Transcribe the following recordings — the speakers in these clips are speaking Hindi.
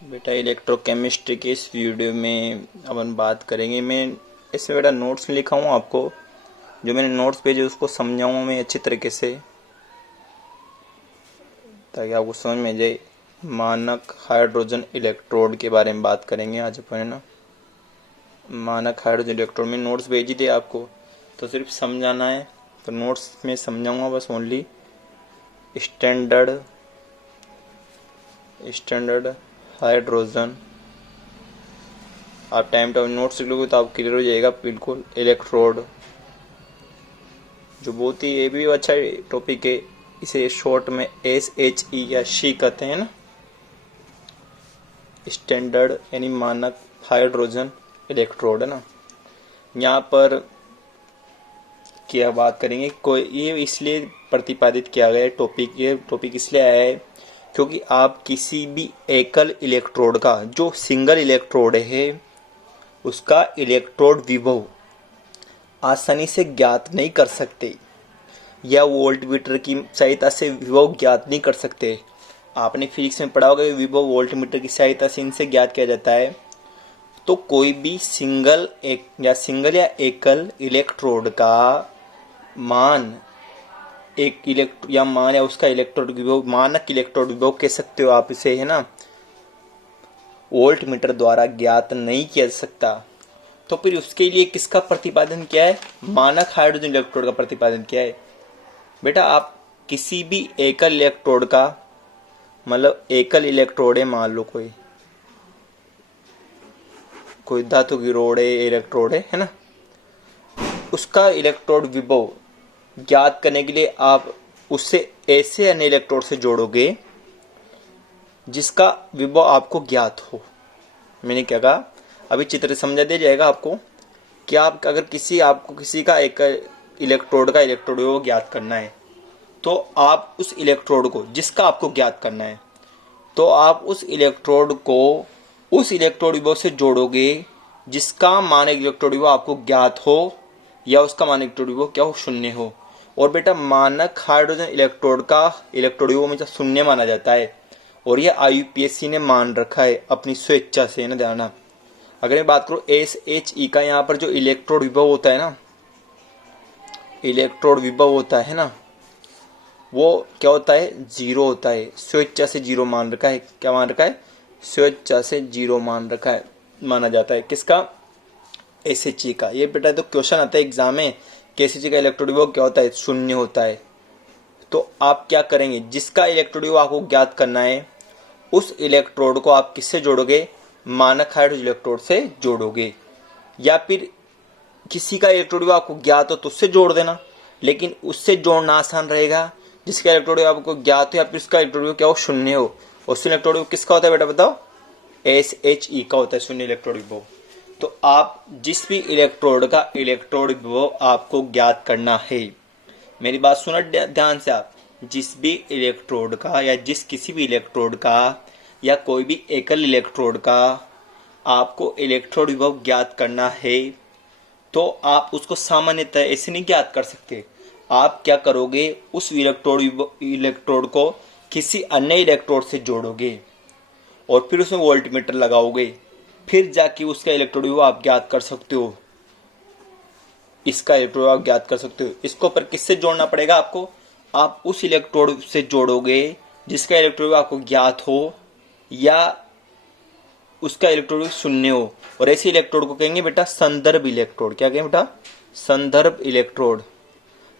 बेटा इलेक्ट्रोकेमिस्ट्री के इस वीडियो में अपन बात करेंगे। मैं इसमें बेटा नोट्स लिखा हूँ आपको, जो मैंने नोट्स भेजे उसको समझाऊंगा मैं अच्छी तरीके से ताकि आपको समझ में जाए। मानक हाइड्रोजन इलेक्ट्रोड के बारे में बात करेंगे आज अपन, है ना। मानक हाइड्रोजन इलेक्ट्रोड में नोट्स भेजी थे आपको, तो सिर्फ समझाना है। तो नोट्स में समझाऊंगा बस ओनली। स्टैंडर्ड हाइड्रोजन, आप टाइम टाइम नोट्स लिख लोगे तो आप क्लियर हो जाएगा बिल्कुल। इलेक्ट्रोड जो बहुत ही ये भी अच्छा टॉपिक है, इसे शॉर्ट में SHE या शी कहते हैं ना। स्टैंडर्ड यानी मानक हाइड्रोजन इलेक्ट्रोड, है ना। यहाँ पर क्या बात करेंगे, कोई ये इसलिए प्रतिपादित किया गया टॉपिक, ये टॉपिक इसलिए आया है क्योंकि आप किसी भी एकल इलेक्ट्रोड का, जो सिंगल इलेक्ट्रोड है, उसका इलेक्ट्रोड विभव आसानी से ज्ञात नहीं कर सकते, या वोल्टमीटर की सहायता से विभव ज्ञात नहीं कर सकते। आपने फिजिक्स में पढ़ा होगा कि विभव वोल्टमीटर की सहायता से इनसे ज्ञात किया जाता है। तो कोई भी सिंगल या एकल इलेक्ट्रोड का मान या उसका इलेक्ट्रोड विभव, मानक इलेक्ट्रोड विभव कह सकते हो आप इसे, है ना, वोल्टमीटर द्वारा ज्ञात नहीं किया जा सकता। तो फिर उसके लिए किसका प्रतिपादन किया है? मानक हाइड्रोजन इलेक्ट्रोड का प्रतिपादन किया है। बेटा आप किसी भी एकल इलेक्ट्रोड का, मतलब एकल इलेक्ट्रोड है, मान लो कोई धातु की रोड है, इलेक्ट्रोड है ना, उसका इलेक्ट्रोड विभव ज्ञात करने के लिए आप उससे ऐसे अन्य इलेक्ट्रोड से जोड़ोगे जिसका विभव आपको ज्ञात हो। मैंने क्या कहा, अभी चित्र समझा दिया जाएगा आपको कि आप अगर आपको किसी का एक इलेक्ट्रोड का इलेक्ट्रोड विभव ज्ञात करना है, तो आप उस इलेक्ट्रोड को, जिसका आपको ज्ञात करना है, तो आप उस इलेक्ट्रोड को उस इलेक्ट्रोड विभव से जोड़ोगे जिसका मानक इलेक्ट्रोड विभव आपको ज्ञात हो, या उसका मानक इलेक्ट्रोड विभव क्या हो, शून्य हो। और बेटा मानक हाइड्रोजन इलेक्ट्रोड का इलेक्ट्रोड विभव हमेशा शून्य माना जाता है, और यह IUPAC ने मान रखा है अपनी स्वेच्छा से, ना ध्यान। अगर मैं बात करूं SHE का, यहाँ पर जो इलेक्ट्रोड विभव होता है ना, इलेक्ट्रोड विभव होता है ना, वो क्या होता है, जीरो होता है। स्वेच्छा से जीरो मान रखा है। क्या मान रखा है? स्वेच्छा से जीरो मान रखा है, माना जाता है। किसका? SHE का। ये बेटा तो क्वेश्चन आता है एग्जाम में कि SHE का इलेक्ट्रोड विभव क्या होता है, शून्य होता है। तो आप क्या करेंगे, जिसका इलेक्ट्रोड विभव आपको ज्ञात करना है, उस इलेक्ट्रोड को आप किससे जोड़ोगे? मानक हाइड्रोजन इलेक्ट्रोड से जोड़ोगे। या फिर किसी का इलेक्ट्रोड विभव आपको ज्ञात हो तो उससे जोड़ देना, लेकिन उससे जोड़ना आसान रहेगा जिसका इलेक्ट्रोड विभव आपको ज्ञात हो या फिर उसका इलेक्ट्रोड विभव क्या हो, शून्य हो। और शून्य इलेक्ट्रोड विभव किसका होता है बेटा, बताओ? SHE का होता है शून्य इलेक्ट्रोड विभव। तो आप जिस भी इलेक्ट्रोड का इलेक्ट्रोड विभव आपको ज्ञात करना है, मेरी बात सुना ध्यान से आप, जिस भी इलेक्ट्रोड का या किसी भी इलेक्ट्रोड का या कोई भी एकल इलेक्ट्रोड का आपको इलेक्ट्रोड विभव ज्ञात करना है, तो आप उसको सामान्यतः ऐसे नहीं ज्ञात कर सकते। आप क्या करोगे, उस इलेक्ट्रोड को किसी अन्य इलेक्ट्रोड से जोड़ोगे और फिर उसमें वोल्टमीटर लगाओगे, फिर जाके उसका इलेक्ट्रोड विभव आप ज्ञात कर सकते हो। इसका इलेक्ट्रोड आप ज्ञात कर सकते हो। इसको पर किससे जोड़ना पड़ेगा आपको? आप उस इलेक्ट्रोड से जोड़ोगे जिसका इलेक्ट्रोड आपको ज्ञात हो या उसका इलेक्ट्रोड शून्य हो। और ऐसे इलेक्ट्रोड को कहेंगे बेटा संदर्भ इलेक्ट्रोड। क्या कहेंगे बेटा? संदर्भ इलेक्ट्रोड।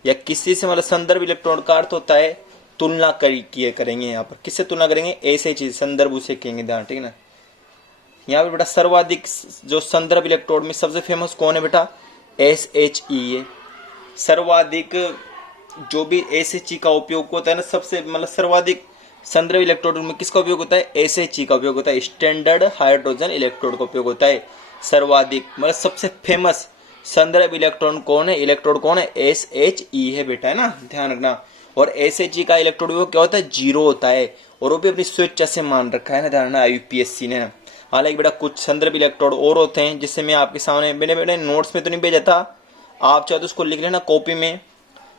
या किसी से, मतलब संदर्भ इलेक्ट्रोड का अर्थ होता है तुलना करेंगे। यहाँ पर किससे तुलना करेंगे? ऐसे चीज संदर्भ उसे कहेंगे, ध्यान, ठीक है ना। यहाँ पे बेटा सर्वाधिक जो संदर्भ इलेक्ट्रोड में सबसे फेमस कौन है बेटा? SHE है। सर्वाधिक जो भी SHE का उपयोग होता है ना, सबसे मतलब सर्वाधिक संदर्भ इलेक्ट्रोड में किसका उपयोग होता है? SHE का उपयोग होता है। स्टैंडर्ड हाइड्रोजन इलेक्ट्रोड का उपयोग होता है। सर्वाधिक मतलब सबसे फेमस संदर्भ इलेक्ट्रॉन कौन है, इलेक्ट्रोड कौन है? SHE है बेटा, है ना, ध्यान रखना। और SHE का इलेक्ट्रोड विभव क्या होता है? जीरो होता है, और वो भी अपनी स्वेच्छा से मान रखा है ना, ध्यान रखना, IUPAC ने। हालांकि बेटा कुछ संदर्भ इलेक्ट्रोड और होते हैं जिससे मैं आपके सामने, मैंने नोट्स में तो नहीं भेजा था, आप चाहो तो उसको लिख लेना कॉपी में।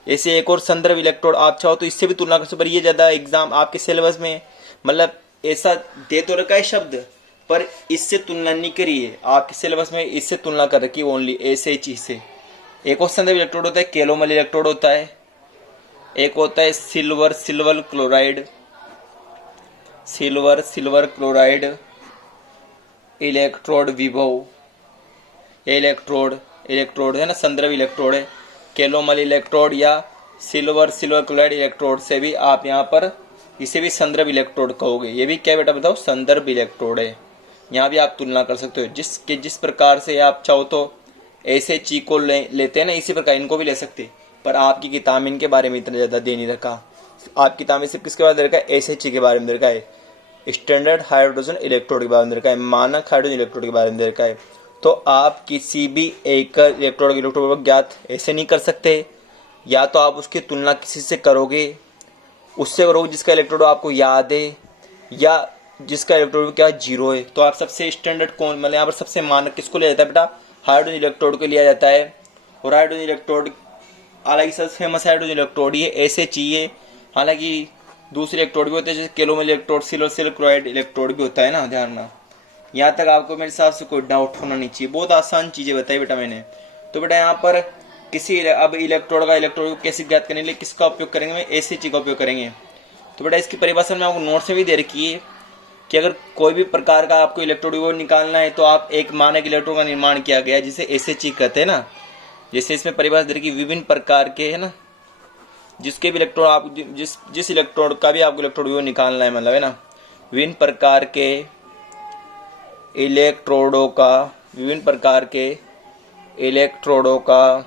ऐसे एक और संदर्भ इलेक्ट्रोड आप चाहो तो इससे भी तुलना कर सकते, पर ये ज्यादा एग्जाम आपके सिलेबस में, मतलब ऐसा दे तो रखा है शब्द, पर इससे तुलना नहीं करी है आपके सिलेबस में, इससे तुलना कर रखी ओनली ऐसे चीज से। एक और संदर्भ इलेक्ट्रोड होता है कैलोमल इलेक्ट्रोड होता है, एक होता है silver chloride, silver chloride electrode विभव, इलेक्ट्रोड है ना, संदर्भ इलेक्ट्रोड है। कैलोमल इलेक्ट्रोड या सिल्वर क्लोराइड इलेक्ट्रोड से भी आप यहाँ पर इसे भी संदर्भ इलेक्ट्रोड कहोगे। ये भी क्या बेटा बताओ, संदर्भ इलेक्ट्रोड है। यहाँ भी आप तुलना कर सकते हो, जिस प्रकार से आप चाहो तो ऐसे ची को लेते हैं ना, इसी प्रकार इनको भी ले सकते, पर आपकी किताब में इनके बारे में इतना ज्यादा दे नहीं रखा। आप किताब में सिर्फ किसके बारे में दे रखा है, ऐसे ची के बारे में दे रखा है, स्टैंडर्ड हाइड्रोजन इलेक्ट्रोड के बारे में दे रखा है, मानक हाइड्रोजन इलेक्ट्रोड के बारे में दे रखा है। तो आप किसी भी एक इलेक्ट्रोड ज्ञात ऐसे नहीं कर सकते, या तो आप उसकी तुलना किसी से करोगे, उससे करोगे जिसका इलेक्ट्रोड आपको याद है, या जिसका इलेक्ट्रोड क्या जीरो है। तो आप सबसे स्टैंडर्ड कौन, मतलब यहाँ पर सबसे मानक किसको लिया जाता है बेटा, हाइड्रोजन इलेक्ट्रोड को लिया जाता है। और हाइड्रोजन इलेक्ट्रोड हालांकि सबसे फेमस हाइड्रोजन इलेक्ट्रोड ये ऐसे चाहिए, हालांकि दूसरे इलेक्ट्रोड भी होते हैं जैसे calomel electrode, silver chloride electrode भी होता है ना, ध्यान रखना। यहाँ तक आपको मेरे हिसाब से कोई डाउट होना नहीं चाहिए, बहुत आसान चीजें बताई बेटा मैंने। तो बेटा यहाँ पर किसी अब इलेक्ट्रोड को कैसे ज्ञात करने के लिए किसका उपयोग करेंगे, मैं ऐसी चीज का उपयोग करेंगे। तो बेटा इसकी परिभाषा में आपको नोट्स में भी दे रखी है कि अगर कोई भी प्रकार का आपको इलेक्ट्रोड को निकालना है तो आप एक मानक इलेक्ट्रोड का निर्माण किया गया जिसे ऐसे चीज कहते हैं ना। जैसे इसमें परिभाषा दे रखी विभिन्न प्रकार के है ना, जिसके भी इलेक्ट्रोड आप जिस इलेक्ट्रोड का भी आपको इलेक्ट्रोड को निकालना है, मतलब है ना, विभिन्न प्रकार के इलेक्ट्रोडों का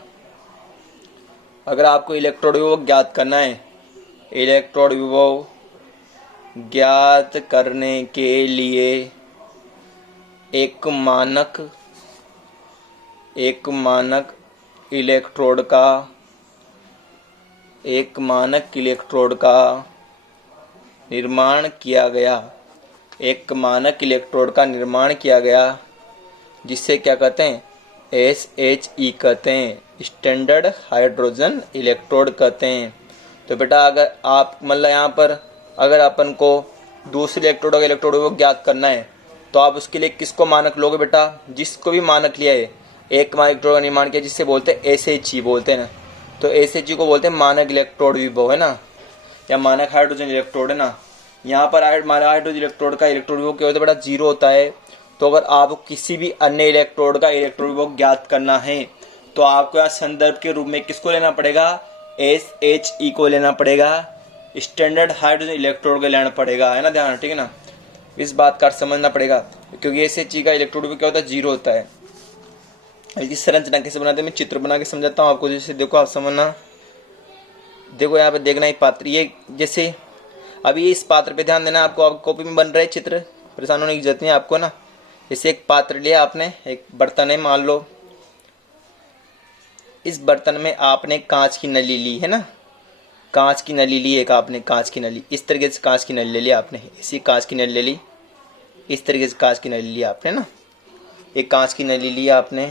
अगर आपको इलेक्ट्रोड विभव ज्ञात करना है, इलेक्ट्रोड विभव ज्ञात करने के लिए एक मानक इलेक्ट्रोड का निर्माण किया गया, जिससे क्या कहते हैं, SHE कहते हैं, स्टैंडर्ड हाइड्रोजन इलेक्ट्रोड कहते हैं। तो बेटा अगर आप मतलब यहाँ पर अगर अपन को दूसरे इलेक्ट्रोड को ज्ञात करना है तो आप उसके लिए किसको मानक लोगे बेटा, जिसको भी मानक लिया है, एक मानक इलेक्ट्रोड का निर्माण किया जिससे बोलते हैं SHE बोलते हैं ना। तो SHE को बोलते हैं मानक इलेक्ट्रोड विभव है ना, या मानक हाइड्रोजन इलेक्ट्रोड है ना। यहाँ पर हमारा हाइड्रोजन इलेक्ट्रोड का इलेक्ट्रोड विभव क्या होता है बेटा, जीरो होता है। तो अगर आपको किसी भी अन्य इलेक्ट्रोड का इलेक्ट्रोड विभव ज्ञात करना है तो आपको यहाँ संदर्भ के रूप में किसको लेना पड़ेगा, SHE को लेना पड़ेगा, स्टैंडर्ड हाइड्रोजन इलेक्ट्रोड को लेना पड़ेगा, है ना, ध्यान, ठीक है ना। इस बात का समझना पड़ेगा, क्योंकि SHE का इलेक्ट्रोड विभव क्या होता है, जीरो होता है। इसकी संरचना कैसे बनाते हैं मैं चित्र बना के समझाता हूँ आपको। जैसे देखो आप समझना, देखो यहाँ पे देखना, एक पात्र, ये जैसे अभी इस पात्र पे ध्यान देना, आपको कॉपी में बन रहा है चित्र, परेशान होने की जरूरत नहीं है आपको ना। जैसे एक पात्र लिया आपने, एक बर्तन है मान लो, इस बर्तन में आपने कांच की नली ली है ना, कांच की नली ली एक आपने, कांच की नली, इस तरीके से कांच की नली ले ली आपने, इसी कांच की नली ले ली, इस तरीके से कांच की नली ली आपने ना, एक कांच की नली ली आपने,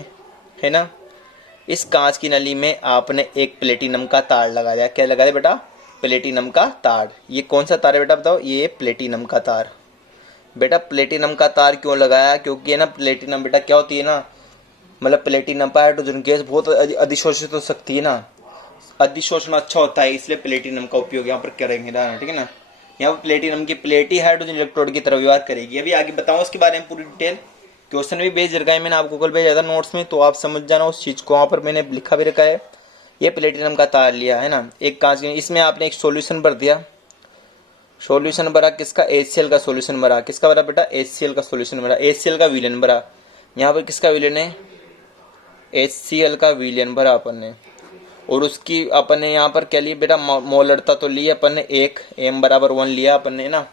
है ना। इस कांच की नली में आपने एक प्लेटिनम का तार लगा दिया। क्या लगा दिया बेटा, प्लेटिनम का तार। ये कौन सा तार है बेटा बताओ, ये प्लेटिनम का तार। बेटा प्लेटिनम का तार क्यों लगाया, क्योंकि ना प्लेटिनम बेटा क्या होती है ना, मतलब प्लेटिनम पर हाइड्रोजन गैस बहुत अधिशोषित हो सकती है ना, अधिशोषण अच्छा होता है, इसलिए प्लेटिनम का उपयोग यहाँ पर करेंगे, ठीक है ना। यहाँ पर प्लेटिनम की प्लेट ही हाइड्रोजन इलेक्ट्रोड की तरह व्यवहार करेगी। अभी आगे बताऊँ उसके बारे में पूरी डिटेल, क्वेश्चन भी भेज रखा है मैंने आपको, कल भेजा था नोट्स में, तो आप समझ जाना उस चीज को। वहां पर मैंने लिखा भी रखा है, ये प्लेटिनम का तार लिया है ना, एक कांच की, इसमें आपने एक सॉल्यूशन भर दिया, सॉल्यूशन भरा किसका, HCl का सॉल्यूशन भरा, किसका भरा बेटा, HCl का सॉल्यूशन भरा, HCl का विलयन भरा। यहाँ पर किसका विलयन है, HCl का विलयन भरा अपन ने, और उसकी अपन ने यहाँ पर क्या लिया बेटा, मोलरता तो लिया अपन ने, एक M=1 लिया अपन ने ना,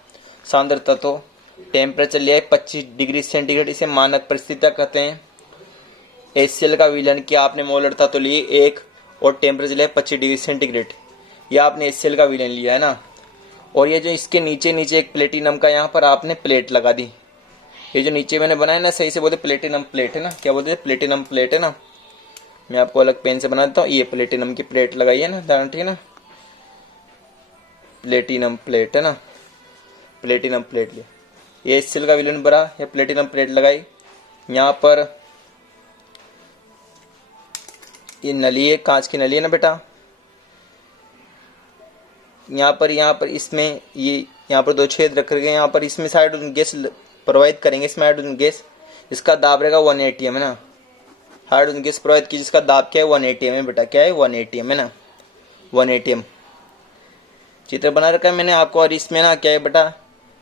सांद्रता तो, टेम्परेचर लिया है 25 डिग्री सेंटीग्रेड, इसे मानक परिस्थितियां कहते हैं। HCl का विलयन किया आपने, मोलरता तो लिए एक, और टेम्परेचर लिया 25 डिग्री सेंटीग्रेड, यह आपने HCl का विलयन लिया है ना। और ये जो इसके नीचे एक प्लेटिनम का यहाँ पर आपने प्लेट लगा दी, ये जो नीचे मैंने बनाया ना, सही से बोलते प्लेटिनम प्लेट है ना, क्या बोलते हैं, प्लेटिनम प्लेट है ना। मैं आपको अलग पेन से बना देता हूँ, ये प्लेटिनम की प्लेट लगाई है ना, ठीक है ना, प्लेटिनम प्लेट है ना, प्लेटिनम प्लेट लिया। ये HCl का विलयन भरा या प्लेटिनम प्लेट लगाई। यहाँ पर ये नली है, कांच की नली है ना बेटा। यहाँ पर इसमें ये यहाँ पर 2 छेद रख गए। यहाँ पर इसमें हाइड्रोजन गैस प्रोवाइड करेंगे। इसमें हाइड्रोजन गैस, इसका दाब रहेगा 1 atm है ना। हाइड्रोजन गैस प्रोवाइड की जिसका दाब क्या है 1 atm है बेटा। क्या है 1 atm है ना, 1 atm। चित्र बना रखा है मैंने आपको। और इसमें ना क्या है बेटा,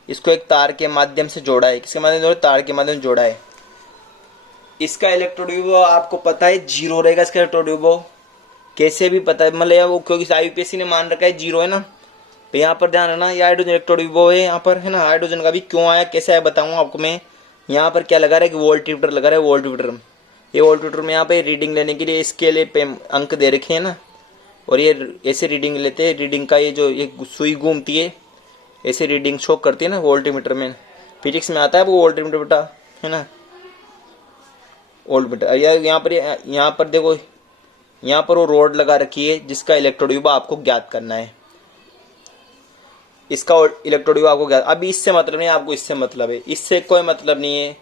इसको एक तार के माध्यम से जोड़ा है। किसके माध्यम से? तार के माध्यम से जोड़ा है। इसका इलेक्ट्रोड्यूबो आपको पता है 0 रहेगा। इसका इलेक्ट्रोड्यूबो कैसे भी पता है, मतलब वो क्योंकि IUPAC ने मान रखा है 0 है ना। तो यहाँ पर ध्यान रखना, ये हाइड्रोजन इलेक्ट्रोड्यूबो है यहाँ पर है ना। हाइड्रोजन का भी क्यों आया, कैसे आया बताऊंगा आपको मैं। यहाँ पर क्या लगा रहा है कि वोल्टमीटर लगा रहा है, वोल्टमीटर। ये वोल्टमीटर में यहाँ पे रीडिंग लेने के लिए इसके लिए अंक दे रखे हैं ना। और ये ऐसे रीडिंग लेते हैं। रीडिंग का ये जो ये सुई घूमती है, ऐसे रीडिंग शो करती है ना वोल्टमीटर में। फिजिक्स में आता है वो वोल्टमीटर बेटा है ना, वोल्टमीटर। यहाँ पर देखो, यहाँ पर वो रोड लगा रखी है जिसका इलेक्ट्रोड्यूबो आपको ज्ञात करना है। इसका इलेक्ट्रोड्यूबो आपको ज्ञात, अभी इससे मतलब नहीं, आपको इससे मतलब है। इससे कोई मतलब नहीं है,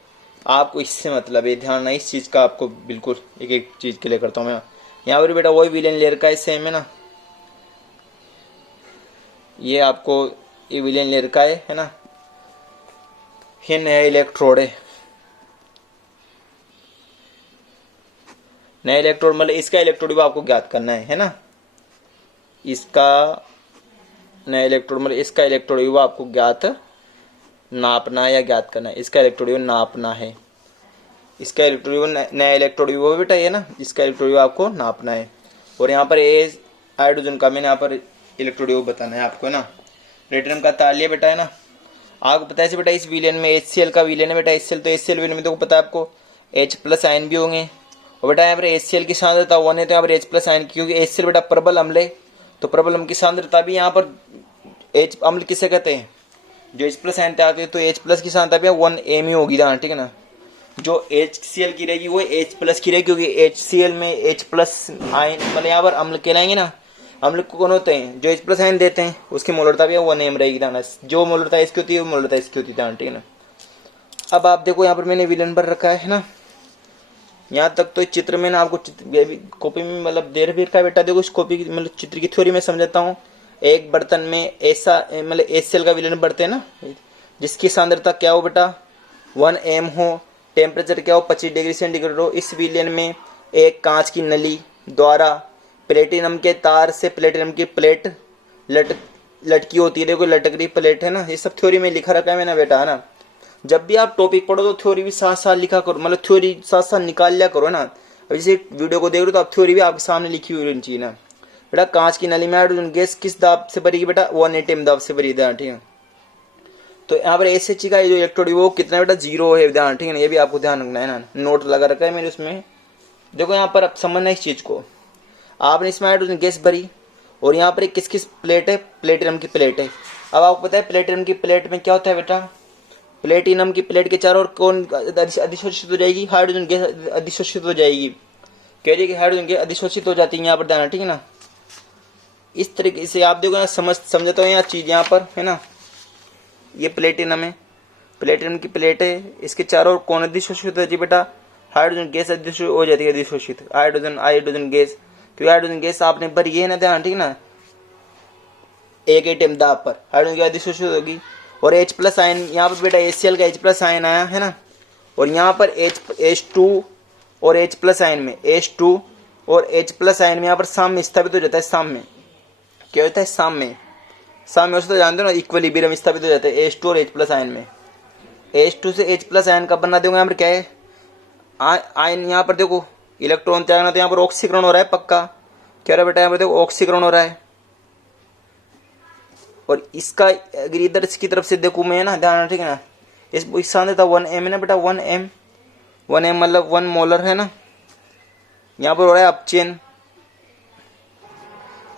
आपको इससे मतलब है। ध्यान ना इस चीज का, आपको बिल्कुल एक एक चीज के लिए करता हूँ मैं। यहाँ पर बेटा वही विलियन लेयर का है, सेम है ना। ये आपको ये विलियन लेयर का है ना। ये नया इलेक्ट्रोड है, नया इलेक्ट्रोड मतलब इसका इलेक्ट्रोड आपको ज्ञात करना है ना। इसका नया इलेक्ट्रोड मतलब इसका इलेक्ट्रोड आपको ज्ञात नापना या ज्ञात करना है। इसका इलेक्ट्रोड नापना है। इसका इलेक्ट्रोड नया इलेक्ट्रोड बेटा ये ना, इसका इलेक्ट्रोड आपको नापना है। और यहाँ पर ए हाइड्रोजन का मैंने यहाँ पर इलेक्ट्रोड बताना है आपको ना। प्लेटिनम का तार लिया बेटा है ना। आपको पता है बेटा इस विलियन में HCl का विलियन है बेटा। HCl तो HCl विलियन में तो पता है आपको H+ आयन भी होंगे। और बेटा यहाँ पर HCl की सांद्रता 1 है तो यहाँ पर H+ आयन, क्योंकि HCl बेटा प्रबल अम्ल है तो प्रबल अम्ल की सांद्रता भी यहाँ पर H अम्ल किसे कहते हैं, जो H+ आयन आते हैं तो H+ की सांद्रता भी 1 m ही होगी ना, ठीक है ना। जो HCl की रहेगी वो H+ की रहेगी, क्योंकि HCl में H+ आयन मतलब यहाँ पर अम्ल कहलाएंगे ना। अम्ल को कौन होते हैं, जो H+ आयन देते हैं उसकी मोलरता भी 1 m रहेगी ना। जो मोलरता इसकी होती है वो मोलरता इसकी होती है, ठीक है ना। अब आप देखो यहाँ पर मैंने विलयन पर रखा है ना। यहाँ तक तो इस चित्र में ना आपको कॉपी में मतलब देर भी रखा है बेटा। देखो इस कॉपी की मतलब चित्र की थ्योरी में समझाता हूँ। एक बर्तन में ऐसा मतलब HCl का विलयन बढ़ते हैं ना, जिसकी सांद्रता क्या हो बेटा 1 m हो, टेम्परेचर क्या हो 25 डिग्री सेंटीग्रेड हो। इस विलयन में एक कांच की नली द्वारा प्लेटिनम के तार से प्लेटिनम की प्लेट लटकी होती है। देखो लटक रही प्लेट है ना। ये सब थ्योरी में लिखा रखा है मैंने बेटा है ना। जब भी आप टॉपिक पढ़ो तो थ्योरी भी साथ साथ लिखा करो, मतलब थ्योरी साथ साथ निकाल लिया करो ना। अब जैसे वीडियो को देख रहे हो तो आप थ्योरी भी आपके सामने लिखी हुई रहनी चाहिए ना बेटा। कांच की नली में हाइड्रोजन गैस किस दाब से भरेगी बेटा 1 atm दाब से भरी है, ठीक है। तो यहाँ पर SH का जो इलेक्ट्रोड वो कितना बेटा 0 है ध्यान, ठीक है ना। ये भी आपको ध्यान रखना है ना, नोट लगा रखा है मैंने उसमें। देखो यहाँ पर समझना इस चीज को। आपने इसमें हाइड्रोजन गैस भरी और यहाँ पर किस किस प्लेट है, प्लेटिनम की प्लेट है। अब आपको पता है प्लेटिनम की प्लेट में क्या होता है बेटा, प्लेटिनम की प्लेट के चारों ओर कौन अधिशोषित हो जाएगी, हाइड्रोजन गैस अधिशोषित हो जाएगी। कह रही है कि हाइड्रोजन गैस अधिशोषित हो जाती है यहाँ पर ध्यान, ठीक है ना। इस तरीके से आप देखो ना, समझता हूँ यहाँ चीज यहाँ पर है ना। ये प्लेटिनम है, प्लेटिनम की प्लेट है, इसके चारों ओर कौन अधिशोषित हो जाती है बेटा, हाइड्रोजन गैस अधिशोषित हो जाती है, अधिशोषित हाइड्रोजन गैस। क्योंकि हाइड्रोजन गैस आपने भरी है ना ध्यान, ठीक ना। 1 atm दाब पर हाइड्रोजन गैस अधिशोषित होगी। और H+ आयन यहाँ पर बेटा HCl का H+ आयन आया है ना। और यहाँ पर H2 और H+ आयन में H2 और H+ आयन में यहाँ पर साम्य स्थापित हो जाता है। साम्य क्या होता है, साम्य तो जानते हो ना, इक्विलिब्रियम स्थापित हो जाता है H2 और H+ आयन में। H2 से H+ आयन का बनना देखो यहाँ पर क्या है, आयन यहाँ पर देखो इलेक्ट्रॉन त्यागना, तो यहाँ पर ऑक्सीकरण हो रहा है पक्का। क्या रहा बेटा यहाँ पर देखो ऑक्सीकरण हो रहा है। और इसका अगर इधर इसकी तरफ से देखूं मैं ना ध्यान, ठीक है ना। इस सांद्रता 1 m है ना बेटा, 1 m मतलब 1 मोलर है ना। यहाँ पर हो रहा है अपचयन।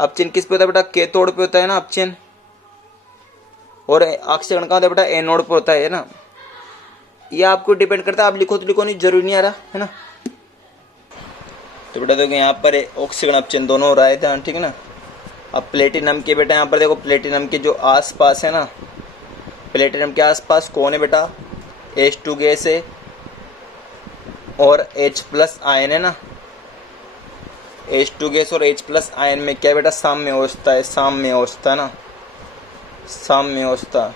अपचयन किस पे होता है बेटा, कैथोड पे होता है ना अपचयन। और ऑक्सीकरण कहाँ होता है बेटा, एनोड पे होता है ना। ये आपको डिपेंड करता है, आप लिखो तो लिखो, नहीं जरूरी नहीं आ रहा है ना। तो बेटा देखो यहाँ पर ऑक्सीकरण अपचयन दोनों हो रहा है ध्यान, ठीक है ना। अब प्लेटिनम के बेटा यहाँ पर देखो, प्लेटिनम के जो आसपास है ना, प्लेटिनम के आसपास कौन है बेटा, H2 गैस है और H प्लस आयन है ना। H2 गैस और H प्लस आयन में क्या बेटा, साम्य अवस्था है, साम्य अवस्था ना, साम्य अवस्था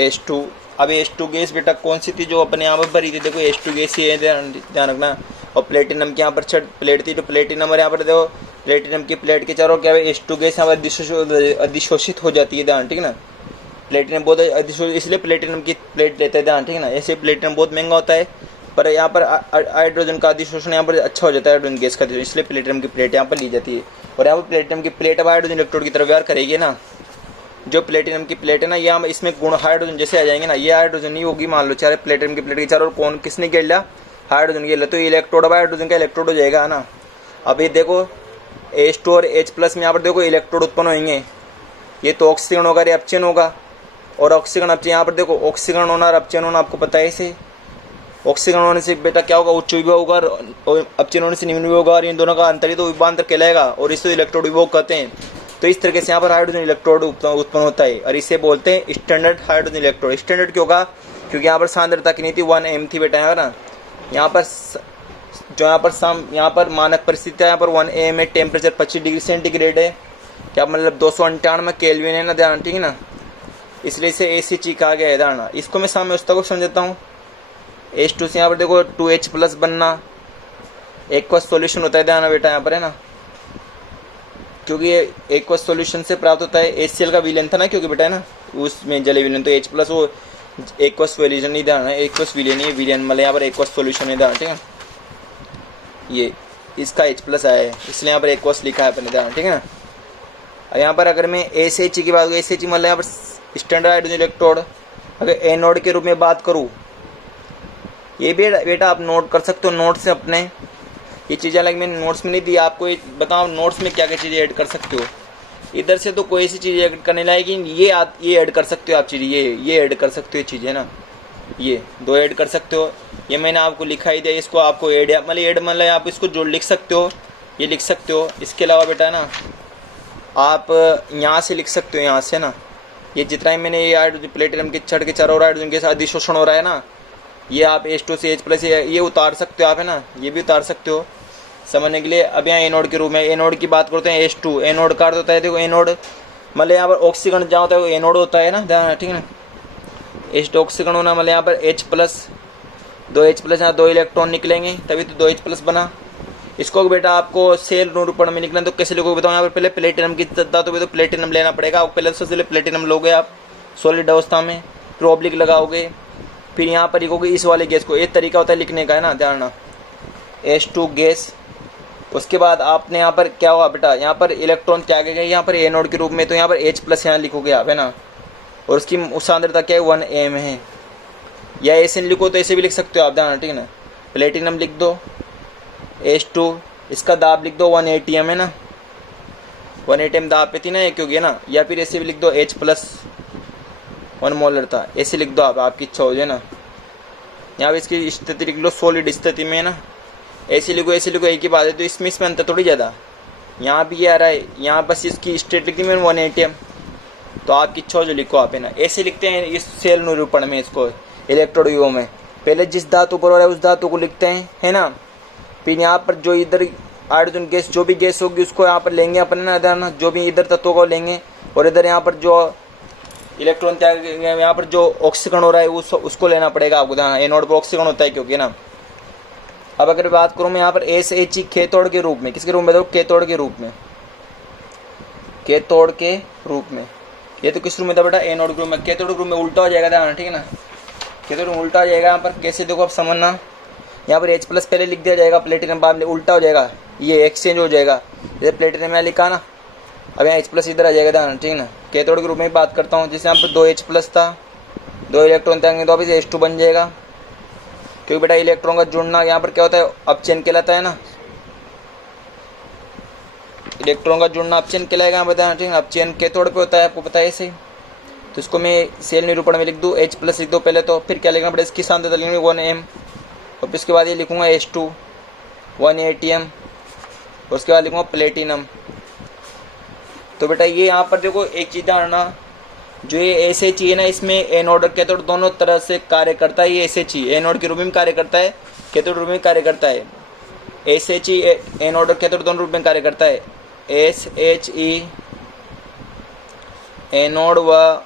H2। अब H2 गैस बेटा कौन सी थी जो अपने यहाँ पर भरी थी, देखो H2 गैस ही है, ध्यान रखना। और प्लेटिनम के यहाँ पर छठ प्लेट थी, तो प्लेटिनम और यहाँ पर देखो प्लेटिनम की प्लेट के चारों क्या है, H2 गैस यहाँ पर अधिशोषित हो जाती है, ध्यान, ठीक है ना। प्लेटिनम बहुत अधिशोषित, इसलिए प्लेटिनम की प्लेट लेते हैं, ध्यान, ठीक है ना। ऐसे प्लेटिनम बहुत महंगा होता है, पर यहाँ पर हाइड्रोजन का अधिशोषण यहाँ पर अच्छा हो जाता है, हाइड्रोजन गैस का, इसलिए प्लेटिनम की प्लेट यहाँ पर ली जाती है। और यहाँ पर प्लेटिनम की प्लेट अब हाइड्रोजन इलेक्ट्रोड की तरफ व्यवहार करेगी ना। जो प्लेटिनम की प्लेट है ना, ये इसमें गुण हाइड्रोजन जैसे आ जाएंगे ना, ये हाइड्रोजन ही होगी, मान लो चाहे प्लेटिनम की प्लेट के चारों कौन किसने घेर लिया, हाइड्रोजन घेर लिया, तो इलेक्ट्रोड अब हाइड्रोजन का इलेक्ट्रोड हो जाएगा, है ना। अब ये देखो H2 और H प्लस में यहाँ पर देखो इलेक्ट्रोड उत्पन्न होंगे, ये तो ऑक्सीकरण होगा, अपचयन होगा। और ऑक्सीकरण अपचयन, यहाँ पर देखो ऑक्सीकरण होना और अपचयन होना आपको पता है इसे। ऑक्सीकरण होने से बेटा क्या होगा, उच्च विभव होगा, और अपचयन होने से निम्न विभव होगा, और इन दोनों का अंतर ही तो विभवांतर कहलाएगा, और इसे इलेक्ट्रोड विभव कहते हैं। तो इस तरीके से यहाँ पर हाइड्रोजन इलेक्ट्रोड उत्पन्न होता है, और इसे बोलते हैं स्टैंडर्ड हाइड्रोजन इलेक्ट्रोड। स्टैंडर्ड क्यों होगा, क्योंकि यहाँ पर सांद्रता कितनी थी, 1 m थी बेटा, है ना। यहाँ पर जो यहाँ पर मानक परिस्थिति है, यहाँ पर 1 am है, टेम्परेचर 25 डिग्री सेंटीग्रेड है, क्या मतलब 298 केल्विन है ना, ध्यान, ठीक है ना। इसलिए इसे ACH कहा गया है, ध्यान। इसको मैं साम्य अवस्था को समझाता हूँ। H2 से यहाँ पर देखो 2H प्लस बनना, एक्वस सॉल्यूशन होता है, ध्यान बेटा, यहाँ पर है ना, क्योंकि ये एक्वस सॉल्यूशन से प्राप्त होता है। HCl का विलयन था ना, क्योंकि बेटा है ना उसमें जलीय विलयन, तो H प्लस वो एक्वस सॉल्यूशन नहीं, ध्यान है, एक्वस विलयन ही विलयन, मतलब यहाँ पर एक्वस सॉल्यूशन है, ध्यान, ठीक है। ये इसका H प्लस आया है, इसलिए यहाँ पर एक्वस लिखा है अपने, ध्यान, ठीक है ना। यहाँ पर अगर मैं ACH की बात करूँ, ACH मतलब यहाँ पर स्टैंडर्ड हाइड्रोजन इलेक्ट्रोड, अगर एनोड के रूप में बात करूँ, ये भी बेटा आप नोट कर सकते हो नोट्स से अपने, ये चीज़ें अलग मैंने नोट्स में नहीं दी आपको, बताओ नोट्स में क्या क्या चीज़ें ऐड कर सकते हो। इधर से तो कोई ऐसी चीज़ ऐड करने लायक, ये ऐड कर सकते हो आप चीज़, ये ऐड कर सकते हो चीज़ें ना, ये 2 ऐड कर सकते हो। ये मैंने आपको लिखा ही दिया, इसको आपको ऐड मतलब आप इसको जो लिख सकते हो, ये लिख सकते हो। इसके अलावा बेटा ना आप यहाँ से लिख सकते हो, यहाँ से ना, ये जितना ही मैंने ये हाइड्रोजन प्लेटिनम के छड़ के चारों हाइड्रोजन के साथ अधिशोषण हो रहा है ना, ये आप H2 से H प्लस ये उतार सकते हो आप, है ना, ये भी उतार सकते हो समझने के लिए। अब यहाँ एनोड के रूप में, एनोड की बात करते हैं, H2 एनोड का अर्थ होता है, देखो एनोड मतलब यहाँ पर ऑक्सीकरण जहाँ होता है वो एनोड होता है ना, ध्यान, ठीक है ना। H2 ऑक्सीकरण होना मतलब यहाँ पर H प्लस, 2H प्लस, यहाँ 2 इलेक्ट्रॉन निकलेंगे, तभी तो 2H प्लस बना। इसको बेटा आपको सेल निरूपण में निकलना, तो कैसे लोगों बताओ, यहाँ पर पहले प्लेटिनम की धातु पे तो प्लेटिनम लेना पड़ेगा, पहले सबसे पहले प्लेटिनम लोगे आप सॉलिड अवस्था में, फिर ऑब्लिक लगाओगे, फिर यहाँ पर लिखोगे इस वाले गैस को। एक तरीका होता है लिखने का, है ना, ध्यान रखना, H2 गैस। उसके बाद आपने यहाँ पर क्या हुआ बेटा, यहाँ पर इलेक्ट्रॉन त्यागे गए यहाँ पर एनोड के रूप में, तो यहाँ पर H प्लस यहाँ लिखोगे आप, है ना, और उसकी सांद्रता क्या है, 1 m है। या ऐसे लिखो तो ऐसे भी लिख सकते हो आप, ध्यान, ठीक है ना। प्लेटिनम लिख दो, H2, इसका दाब लिख दो 1 atm, है ना, 1 atm दाब पे थी ना, क्योंकि है ना। या फिर ऐसे भी लिख दो H प्लस 1 मोलर था, ऐसे लिख दो आप, आपकी इच्छा हो जाए ना। यहाँ पे इसकी स्थिति लिख लो सॉलिड स्थिति में, है ना, ऐसे लिखो एक ही बात है, तो इसमें अंतर थोड़ी ज़्यादा। यहाँ भी ये आ रहा है, यहाँ बस इसकी स्टेट लिख दी मैंने 1 atm, तो आपकी इच्छा हो जो लिखो आप, है ना। ऐसे लिखते हैं इस सेल निरूपण में, इसको इलेक्ट्रोड विभव में, पहले जिस धातु पर हो रहा है उस धातु को लिखते हैं, है ना। फिर यहाँ पर जो इधर हाइड्रोजन गैस, जो भी गैस होगी उसको यहाँ पर लेंगे अपन, ना, ध्यान, जो भी इधर तत्वों को लेंगे, और इधर यहाँ पर जो इलेक्ट्रॉन त्याग, यहाँ पर जो ऑक्सीकरण हो रहा है उसको लेना पड़ेगा आपको, ध्यान, एनोड पर ऑक्सीकरण होता है, क्योंकि ना। अब अगर बात करूँ मैं यहाँ पर ACH कैथोड के रूप में, किसके रूप में, देखो कैथोड के रूप में, कैथोड के रूप में, ये तो किस रूप में था बेटा, एनोड के रूप में। कैथोड के रूप में उल्टा हो जाएगा, ध्यान, ठीक है ना, कैथोड में उल्टा हो जाएगा। यहाँ पर कैसे देखो आप समझना, यहाँ पर H प्लस पहले लिख दिया जाएगा, प्लेटिनम बाद में उल्टा हो जाएगा, ये एक्सचेंज हो जाएगा, जैसे प्लेटिनम यहाँ लिखा ना, अब यहाँ H प्लस इधर आ जाएगा, ध्यान, ठीक है ना। कैथोड के रूप में बात करता हूँ, जैसे यहाँ पर 2H प्लस था, 2 इलेक्ट्रॉन त्यागेंगे तो अभी H2 बन जाएगा, क्योंकि बेटा इलेक्ट्रॉन का जुड़ना यहाँ पर क्या होता है, अपचयन कहलाता है ना, इलेक्ट्रॉन का जुड़ना अपचयन कहलाएगा, बताया, ठीक है। अपचयन कैथोड पे होता है, आपको पता है सही। तो इसको मैं सेल निरूपण में लिख दूँ, H प्लस लिख दो पहले, तो फिर क्या लिखना पड़ेगा, इसकी सांद्रता लिखेंगे 1 m, और फिर इसके बाद ये लिखूँगा H2 1 atm, उसके बाद लिखूँगा प्लेटिनम। तो बेटा ये यहाँ पर देखो एक चीज़ धारणा, जो ये एसएच है ना, इसमें एनोड और कैथोड दोनों तरह से कार्य करता है। ये एसएच एनोड के रूप में कार्य करता है, कैथोड रूप में कार्य करता है। एसएच एनोड और कैथोड दोनों रूप में कार्य करता है। एसएच एनोड व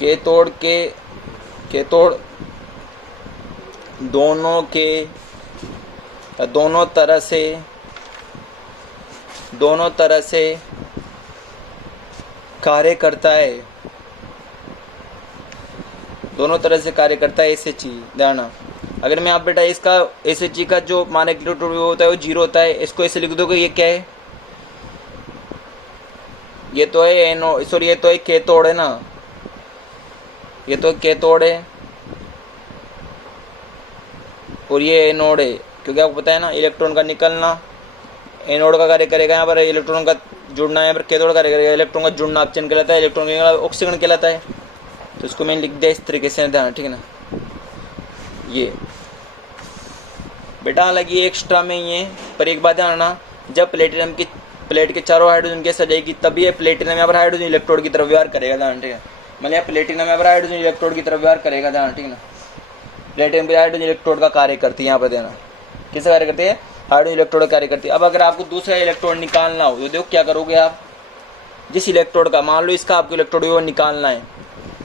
कैथोड दोनों तरह से कार्य करता है। दोनों तरह से कार्य करता है एसएच। ध्यान, अगर मैं आप बेटा इसका एसएच का जो मानक इलेक्ट्रोड होता है वो 0 होता है, इसको ऐसे लिख दोगे ये क्या है, ये तो है एनोड, सॉरी ये तो है कैथोड है ना, ये तो कैथोड है और ये एनोड है। क्योंकि आपको पता है ना इलेक्ट्रॉन का निकलना एनोड का कार्य करेगा, यहाँ पर इलेक्ट्रॉन का जुड़ना है, यहाँ पर कैथोड कार्य करेगा। इलेक्ट्रॉन का जुड़ना अपचयन कहलाता है, इलेक्ट्रॉन का ऑक्सीकरण कहलाता है। तो इसको मैंने लिख दिया इस तरीके से, ध्यान, ठीक है ना। ये बेटा हालांकि एक्स्ट्रा में ही है, पर एक बात ध्यान रखना, जब प्लेटिनम की प्लेट के चारों हाइड्रोजन गैस सजाएगी तभी ये प्लेटिनम यहाँ पर हाइड्रोजन इलेक्ट्रोड की तरफ व्यवहार करेगा, ध्यान, ठीक है। मतलब यहाँ प्लेटिनम यहाँ पर हाइड्रोजन इलेक्ट्रोड की तरफ व्यवहार करेगा, ध्यान, ठीक है ना। प्लेटिनम पे हाइड्रोजन इलेक्ट्रोड का कार्य करती है, यहाँ पर देना किसका कार्य करती है, हाइड्रोजन इलेक्ट्रोड का कार्य करती है। अब अगर आपको दूसरा इलेक्ट्रोड निकालना हो तो देखो क्या करोगे आप, जिस इलेक्ट्रोड का मान लो इसका आपको इलेक्ट्रोड वो निकालना है,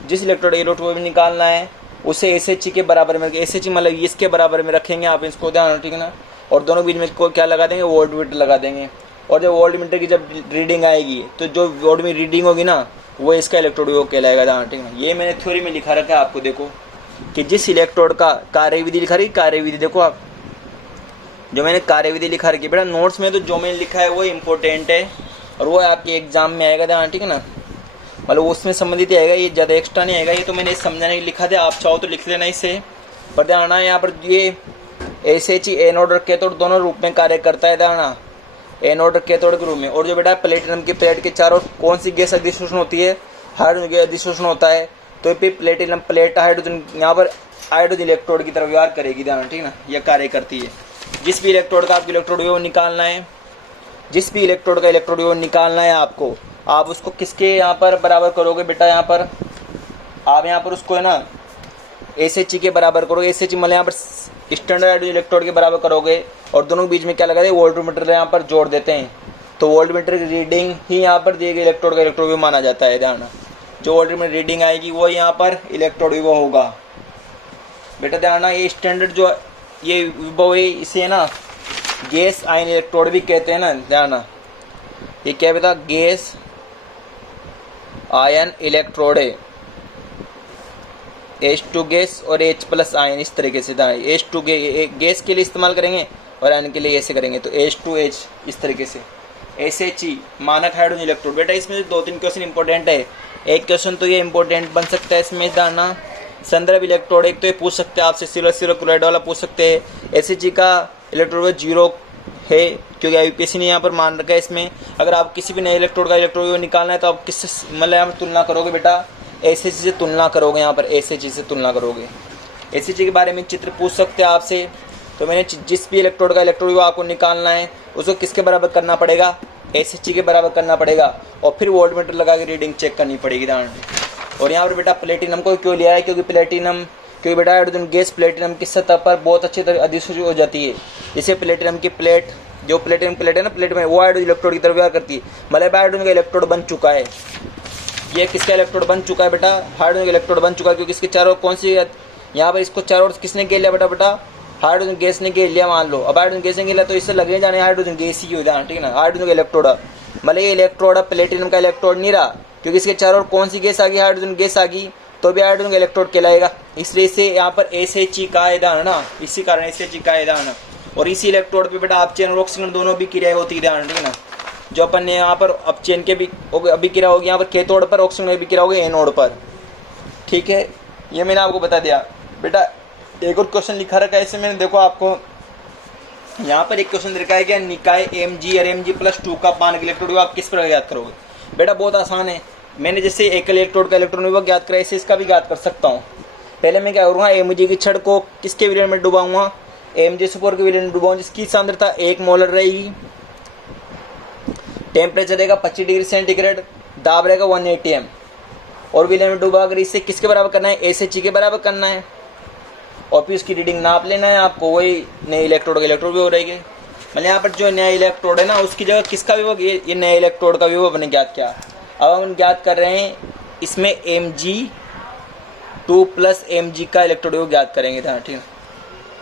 जिस इलेक्ट्रोड इलेक्ट्रोड निकालना है उसे एसएच के बराबर में, एसएच मतलब इसके बराबर में रखेंगे आप इसको, ध्यान, ठीक है ना। और दोनों बीच में इसको क्या लगा देंगे, वोल्टमीटर लगा देंगे। और जब वोल्टमीटर की जब रीडिंग आएगी तो जो वोल्ट में रीडिंग होगी ना वो इसका इलेक्ट्रोड वो कहलाएगा, ध्यान, ठीक है ना। ये मैंने थ्योरी में लिखा रखा है, आपको देखो कि जिस इलेक्ट्रोड का कार्यविधि लिखा रही, कार्यविधि देखो आप, जो मैंने कार्यविधि लिखा रखी बेटा नोट्स में, तो जो मैंने लिखा है वो इम्पोर्टेंट है और वो आपके एग्जाम में आएगा, ध्यान, ठीक है ना। मतलब उसमें संबंधित आएगा, ये ज़्यादा एक्स्ट्रा नहीं आएगा। ये तो मैंने समझाने के लिखा था, आप चाहो तो लिख लेना इससे, पर ध्यान है यहाँ पर ये एसएच एनोड और कैथोड दोनों रूप में कार्य करता है, ध्यान, एनोड और कैथोड के रूप में। और जो बेटा प्लेटिनम की प्लेट के चारों कौन सी गैस अधिशोषण होती है, हाइड्रोजन गैस अधिशोषण होता है। तो फिर प्लेटिनम प्लेट हाइड्रोजन यहाँ पर हाइड्रोजन इलेक्ट्रोड की तरफ व्यवहार करेगी, ध्यान, ठीक है ना, यह कार्य करती है। जिस भी इलेक्ट्रोड का आपको इलेक्ट्रोड वो निकालना है, जिस भी इलेक्ट्रोड का इलेक्ट्रोड वो निकालना है आपको, आप उसको किसके यहाँ पर बराबर करोगे बेटा, यहाँ पर आप यहाँ पर उसको है ना एसएच के बराबर करोगे। एसएच मतलब यहाँ पर स्टैंडर्ड इलेक्ट्रोड के बराबर करोगे और दोनों के बीच में क्या लगा दे, वोल्टमीटर यहाँ पर जोड़ देते हैं। तो वोल्टमीटर की रीडिंग ही यहाँ पर दिए गए इलेक्ट्रोड का इलेक्ट्रोड भी माना जाता है, ध्यान। जो वोल्टमीटर रीडिंग आएगी वो यहाँ पर इलेक्ट्रोड विभव होगा बेटा, ध्यान। ये स्टैंडर्ड जो ये विभव है इसे ना गैस आयन इलेक्ट्रोड भी कहते हैं ना, ध्यान। ये क्या बेटा, गैस आयन इलेक्ट्रोड है, H2 गैस और H+ आयन, इस तरीके से था। H2 गैस के लिए इस्तेमाल करेंगे और आयन के लिए ऐसे करेंगे, तो H2H इस तरीके से। SHE मानक हाइड्रोजन इलेक्ट्रोड। बेटा इसमें 2-3 क्वेश्चन इंपॉर्टेंट है। एक क्वेश्चन तो ये इंपॉर्टेंट बन सकता है इसमें, दाना संदर्भ इलेक्ट्रोड, एक तो ये पूछ सकते हैं आपसे, सिल्वर क्लोराइड वाला पूछ सकते हैं। SHE का इलेक्ट्रोड 0 है क्योंकि IUPAC ने यहाँ पर मान रखा है इसमें। अगर आप किसी भी नए इलेक्ट्रोड का इलेक्ट्रोड निकालना है तो आप किससे मतलब यहाँ पर तुलना करोगे बेटा, SHE से तुलना करोगे, यहाँ पर SHE से तुलना करोगे। SHE के बारे में चित्र पूछ सकते हैं आपसे। तो मैंने जिस भी इलेक्ट्रोड का इलेक्ट्रोड आपको निकालना है उसको किसके बराबर करना पड़ेगा, SHE के बराबर करना पड़ेगा और फिर वोल्टमीटर लगा के रीडिंग चेक करनी पड़ेगी, ध्यान। और यहाँ पर बेटा प्लेटिनम को क्यों लिया है, क्योंकि बेटा हाइड्रोजन गैस प्लेटिनम की सतह पर बहुत अच्छी तरह अधिशोषित हो जाती है। जिससे प्लेटिनम की प्लेट, जो प्लेटिनम प्लेट है ना, प्लेट में वो हाइड्रोजन इलेक्ट्रोड की तरफ व्यवहार करती है। मतलब हाइड्रोजन का इलेक्ट्रोड बन चुका है, ये किसका इलेक्ट्रोड बन चुका है बेटा, हाइड्रोजन का इलेक्ट्रोड बन चुका है। क्योंकि इसके चारों कौन सी, यहाँ पर इसको चारों किसने घेर लिया बेटा, हाइड्रोजन गैस ने घेर लिया, मान लो। अब हाइड्रोजन गैस ने घेर लिया तो इससे लगे जाने हाइड्रोजन गैस ही हो जाए, ठीक है ना। हाइड्रोजन का इलेक्ट्रोड मतलब ये इलेक्ट्रोड प्लेटिनम का इलेक्ट्रोड नहीं रहा, क्योंकि इसके चारों कौन सी गैस आ गई, हाइड्रोजन गैस आ गई, तो भी हाइड्रोजन का इलेक्ट्रोड कहलाएगा। इसलिए इसे यहाँ पर SHE कायदा है ना, इसी कारण SHE कायदा है ना। और इसी इलेक्ट्रोड पे बेटा अपचयन और ऑक्सीकरण दोनों भी क्रिया होती है, ध्यान, ठीक है ना। जो अपन ने यहाँ पर अपचयन के भी अभिक्रिया होगी, यहाँ पर कैथोड पर, ऑक्सीकरण की अभिक्रिया होगी एनोड पर, ठीक है। ये मैंने आपको बता दिया बेटा। एक और क्वेश्चन लिखा रखा है इससे मैंने, देखो आपको यहाँ पर एक क्वेश्चन लिखा है कि निकाय Mg और Mg+2 का मानक इलेक्ट्रोड आप किस प्रकार ज्ञात करोगे। बेटा बहुत आसान है, मैंने जैसे एक इलेक्ट्रोड का इलेक्ट्रॉन विभव ज्ञात करा इसे इसका भी ज्ञात कर सकता हूँ। पहले मैं क्या करूँगा, Mg की छड़ को किसके विलयन में डुबाऊंगा, Mg के विलयन में डुबाऊँ, जिसकी सांद्रता 1 मोलर रहेगी। टेम्परेचर रहेगा 25 डिग्री सेंटीग्रेड। दाब रहेगा 180 एम और विलेन में डूबा, अगर इससे किसके बराबर करना है, ए से ची के बराबर करना है और फिर उसकी रीडिंग नाप लेना है आपको। वही नए इलेक्ट्रोड का इलेक्ट्रोड विभव रहेगी। मतलब यहाँ पर जो नया इलेक्ट्रोड है ना उसकी जगह किसका विभव, ये नए इलेक्ट्रोड का विभव हमने ज्ञात किया। अब हम ज्ञात कर रहे हैं इसमें Mg2 प्लस Mg का इलेक्ट्रोड विभव ज्ञात करेंगे। ध्यान, ठीक है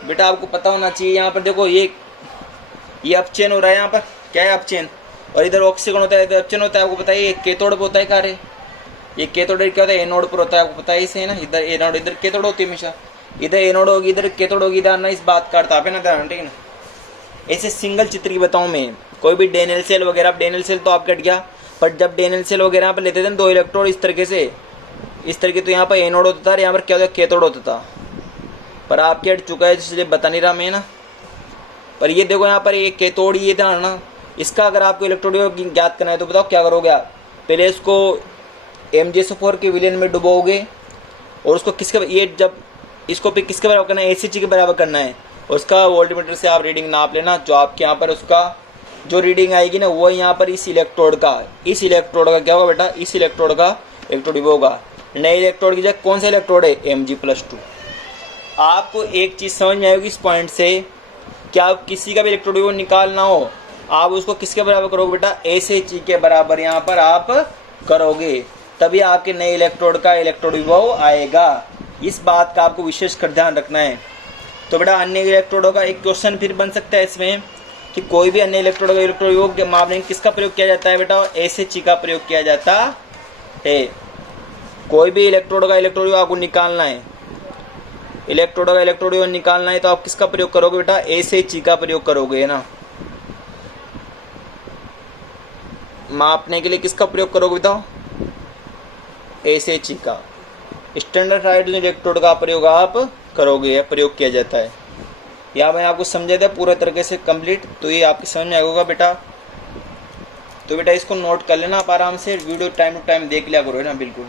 बेटा, आपको पता होना चाहिए। यहाँ पर देखो ये अपचयन हो रहा है, यहाँ पर क्या है अपचयन, और इधर ऑक्सीकरण होता है, इधर अपचयन होता है। आपको पता है ये केथोड पे होता है कार्य, ये केथोड क्या होता है, एनोड पर होता है। आपको पता है इसे ना, इधर एनोड इधर केथोड होती है हमेशा, इधर एनोड होगी इधर केथोड होगी। ध्यान ना, इस बात का अर्थ आप है ना, ध्यान, ठीक है ना। ऐसे सिंगल चित्र की बताऊं मैं, कोई भी डेनल सेल वगैरह, डेनल सेल तो आप कट गया, पर जब डेनल सेल वगैरह यहाँ पर लेते थे दो इलेक्ट्रोड इस तरीके से, इस तरीके, तो यहाँ पर एनोड होता था और यहाँ पर क्या होता है, केथोड होता था। पर आपके हट चुका है इसलिए बता नहीं रहा मैं ना। पर ये देखो यहाँ पर ये केथोड, ये ध्यान ना, इसका अगर आपको इलेक्ट्रोड ज्ञात करना है तो बताओ क्या करोगे आप। पहले इसको MgSO4 के विलेन में डुबोगे और उसको किसके, ये जब इसको फिर किसके बराबर करना है, ACG के बराबर करना है। उसका वोल्टमीटर से आप रीडिंग नाप लेना, जो आपके यहाँ पर उसका जो रीडिंग आएगी ना वो यहाँ पर इस इलेक्ट्रोड का क्या होगा बेटा, इस इलेक्ट्रोड का इलेक्ट्रोड विभव होगा। नए इलेक्ट्रोड की जगह कौन सा इलेक्ट्रोड है, Mg+2। आपको एक चीज समझ में आएगी इस पॉइंट से, क्या आप किसी का भी इलेक्ट्रोड विभव निकालना हो आप उसको किसके बराबर करोगे बेटा, ACG के बराबर यहाँ पर आप करोगे, तभी आपके नए इलेक्ट्रोड का इलेक्ट्रोड विभव आएगा। इस बात का आपको विशेष कर ध्यान रखना है। तो बेटा अन्य इलेक्ट्रोडों का एक क्वेश्चन फिर बन सकता है इसमें कि कोई भी अन्य इलेक्ट्रोड का इलेक्ट्रोड विभव मापने में किसका प्रयोग किया जाता है बेटा, ACG का प्रयोग किया जाता है। कोई भी इलेक्ट्रोड का इलेक्ट्रोड विभव आपको निकालना है, इलेक्ट्रोड का इलेक्ट्रोड विभव निकालना है तो आप किसका प्रयोग करोगे बेटा, ACG का प्रयोग करोगे, है ना। मापने के लिए किसका प्रयोग करोगे बताओ, ACG का। स्टैंडर्ड हाइड्रोजन इलेक्ट्रोड का प्रयोग आप करोगे या प्रयोग किया जाता है। या मैंने आपको समझा था पूरा तरीके से कंप्लीट, तो ये आपके समझ में आएगा बेटा। तो बेटा इसको नोट कर लेना आप आराम से, वीडियो टाइम टू टाइम देख लिया करो, है ना, बिल्कुल।